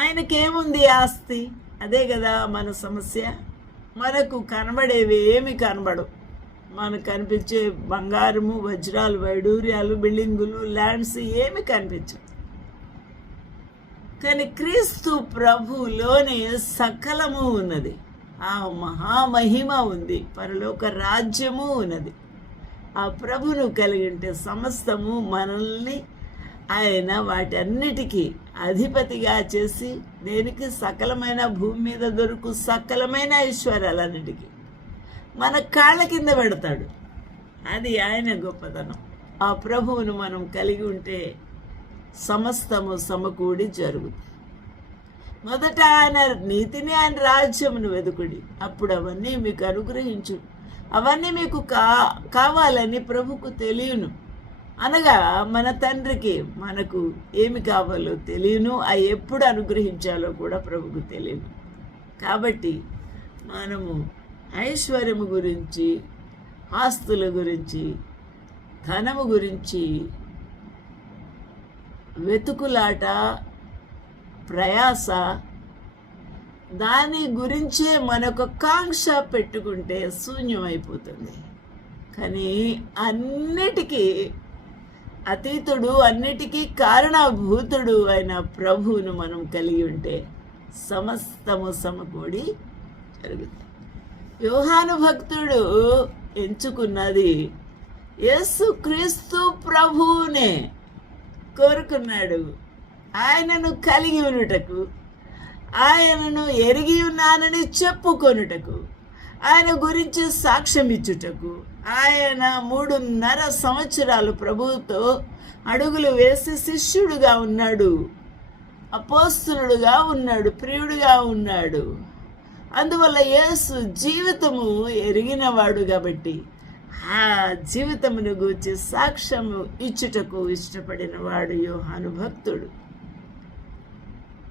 ఆయనకేముంది ఆస్తి? అదే కదా మన సమస్య. మనకు కనబడేవి ఏమి కనబడవు. మనకు కనిపించే బంగారము వజ్రాలు వైడూర్యాలు బిల్డింగులు ల్యాండ్స్ ఏమి కనిపించవు. కానీ క్రీస్తు ప్రభులోనే సకలము ఉన్నది. ఆ మహామహిమ ఉంది. పరలోక రాజ్యము ఉన్నది. ఆ ప్రభును కలిగి ఉంటే సమస్తము మనల్ని ఆయన వాటన్నిటికీ అధిపతిగా చేసి దేనికి సకలమైన భూమి మీద దొరుకు సకలమైన ఐశ్వర్యాలన్నిటికీ మన కాళ్ళ కింద పెడతాడు. అది ఆయన గొప్పతనం. ఆ ప్రభువును మనం కలిగి ఉంటే సమస్తము సమకూడి జరుగుతుంది. మొదట ఆయన నీతిని ఆయన రాజ్యమును వెదుకుడి. అప్పుడు అవన్నీ మీకు అనుగ్రహించు అవన్నీ మీకు కా కావాలని ప్రభుకు తెలియను. అనగా మన తండ్రికి మనకు ఏమి కావాలో తెలియను అవి ఎప్పుడు అనుగ్రహించాలో కూడా ప్రభుకు తెలియను కాబట్టి మనము ఐశ్వర్యము గురించి ఆస్తుల గురించి ధనము గురించి వెతుకులాట ప్రయాస దాని గురించే మనకు కాంక్ష పెట్టుకుంటే శూన్యమైపోతుంది. కానీ అన్నిటికీ అతీతుడు అన్నిటికీ కారణభూతుడు అయిన ప్రభువును మనం కలిగి ఉంటే సమస్తము సమకూడి జరుగుతుంది. యోహాను భక్తుడు ఎంచుకున్నది యేసు క్రీస్తు ప్రభువునే కోరుకున్నాడు. ఆయనను కలిగి ఉండుటకు ఆయనను ఎరిగి ఉన్నానని చెప్పుకొనుటకు. ఆయన గురించి సాక్ష్యం ఇచ్చుటకు ఆయన మూడున్నర సంవత్సరాలు ప్రభువుతో అడుగులు వేసి శిష్యుడుగా ఉన్నాడు అపోస్తులుడుగా ఉన్నాడు ప్రియుడుగా ఉన్నాడు. అందువల్ల యేసు జీవితము ఎరిగినవాడు కాబట్టి ఆ జీవితమును గూర్చి సాక్ష్యము ఇచ్చుటకు ఇష్టపడిన వాడు యోహాను భక్తుడు.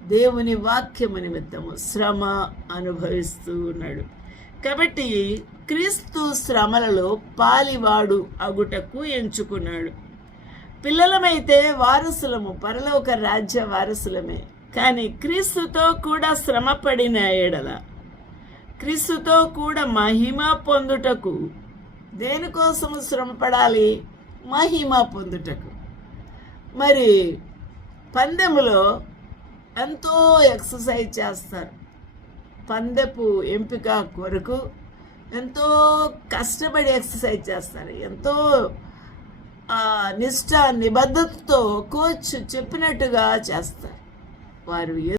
దేవుని వాక్యము నిమిత్తము శ్రమ అనుభవిస్తూ ఉన్నాడు. కాబట్టి క్రీస్తు శ్రమలలో పాలివాడు అగుటకు ఎంచుకున్నాడు. పిల్లలమైతే వారసులము పరలోక రాజ్య వారసులమే. కానీ క్రీస్తుతో కూడా శ్రమ పడిన ఎడల క్రీస్తుతో కూడా మహిమ పొందుటకు దేనికోసము శ్రమ పడాలి మహిమ పొందుటకు. మరి పందెములో ఎంతో ఎక్సర్సైజ్ చేస్తారు. పందెపు ఎంపిక కొరకు ఎంతో కష్టపడి ఎక్సర్సైజ్ చేస్తారు. ఎంతో ఆ, నిబద్ధతతో కోచ్ చెప్పినట్టుగా చేస్తారు. వారు